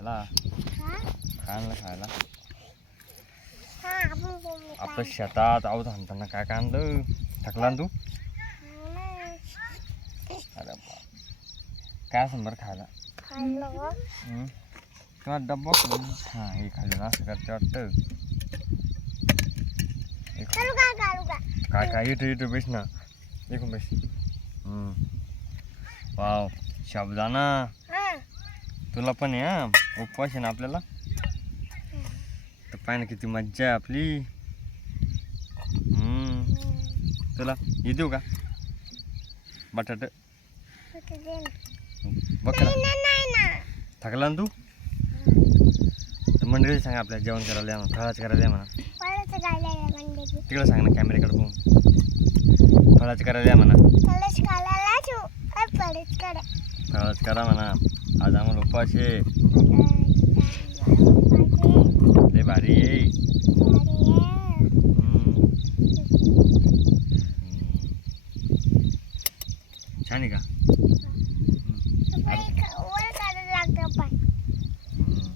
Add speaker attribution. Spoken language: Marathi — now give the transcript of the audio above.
Speaker 1: खायला
Speaker 2: हा
Speaker 1: खायला खायला
Speaker 2: हा आपण बोलू
Speaker 1: आपलं शेतात आऊत आणताना काय काय आणलं थकला ना तू अरे बा काय असं बरं खायला
Speaker 2: खाल्लं
Speaker 1: हं? किंवा डब्बा हां हे खाल्लं ना असं करते वाटतं एक
Speaker 2: चालू का चालू का
Speaker 1: काय काय इथं इथं बेस ना एकूण बेस हं. वाव शाबुदाना
Speaker 2: हा
Speaker 1: तुला पण हा. उपवास आहे ना आपल्याला? तर पाय ना किती मज्जा आहे आपली. तुला हे देऊ का? बटाट. बघ ना थकला ना तू? तर मंडळी सांग आपल्याला जेवण करायला या म्हणा फळाचं करायला या म्हणा. तिकडे सांग ना कॅमेऱ्याकडे बघून. फळाचं करायला या म्हणा.
Speaker 2: फळाचं
Speaker 1: करा म्हणा. आज आम्हाला उपवास आहे लय भारी आहे हम्म. हम्म. छान आहे का
Speaker 2: वर काढायला लागतं पाय
Speaker 1: हम्म.